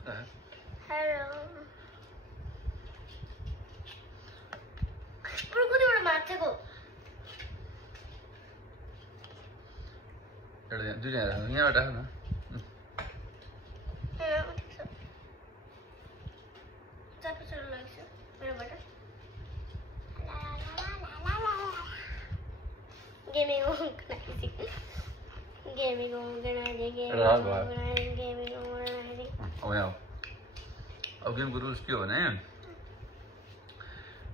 Hello. Pero kutiwata माछेको एउटा दुईजना यहाँबाट राख न Gaming अब गेमको रुल्स के हो भने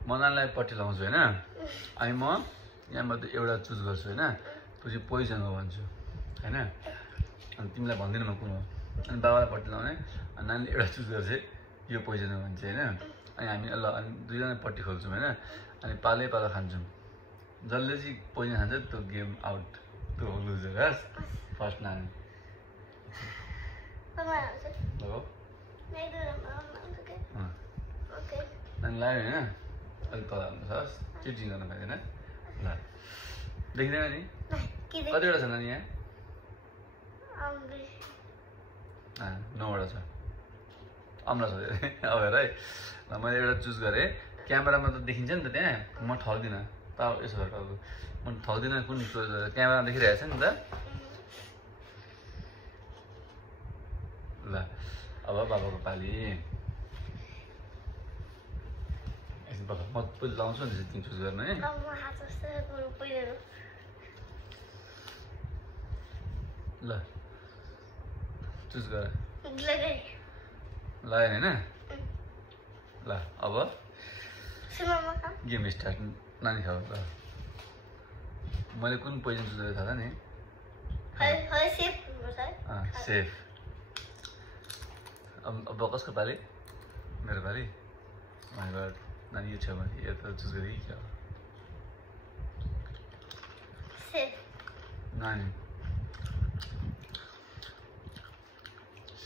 मदनलाई पट्टी लाउँछु होइन अनि म यहाँमध्ये एउटा चुज गर्छु होइन पछि पोइजन हो भन्छु होइन अनि तिमीलाई भन्दिनँ म कुन हो अनि बाबालाई पट्टी लाउने अनि नानीले एउटा चुज गर्छ यो पोइजन हो भन्छ होइन अनि हामी ल अनि दुईजना पट्टी खोल्छौँ होइन अनि पालै पालो खान्छौँ जसले चाहिँ पोइजन खान्छ त्यो गेम आउट त्यो लुजर हस् फर्स्ट नानी हो नानी लाग्यो होइन अलिक तल हाल्नु हस् चिटिङ गर्न पाइँदैन ल देखिँदैन नि कतिवटा छ नानी यहाँ 9वटा छ अम्ला छ अब हेर है ल मैले एउटा चुज गरेँ क्यामेरामा त देखिन्छ नि त त्यहाँ म ठग्दिनँ यसो गरेर म ठग्दिनँ कुन क्यामेरामा देखिरहेको छ नि त ल अब बाबाको पाली म पहिले लाउँछु नि तिमी चुज गर्नु है ल चुज गर लगाएन होइन ल अब गेम स्टार्ट नानी खाऊ ल मैले कुन पोजिसन चुज गरेको थाहा नि सेफ अब कसको पाली मेरो पाली माइ गॉड नानी यो छ भने यो त चुज गरेँ कि क्या नानी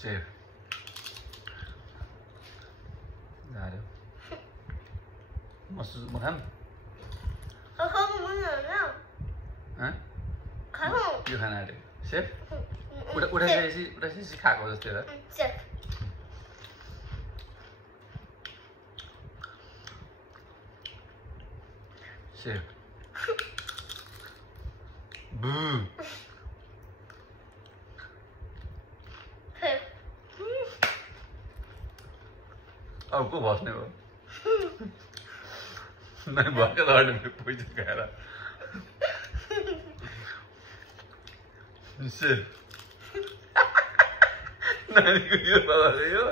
सेफ झाऱ्यो म खाम यो खाना आँट्यो सेफ उठाइसकेपछि खाएको जस्तै हो सेफ बु अब को बस्ने हो नानी भर्खर लड्ने पैसा खाएर सेफ नानीको यो बाबाले यो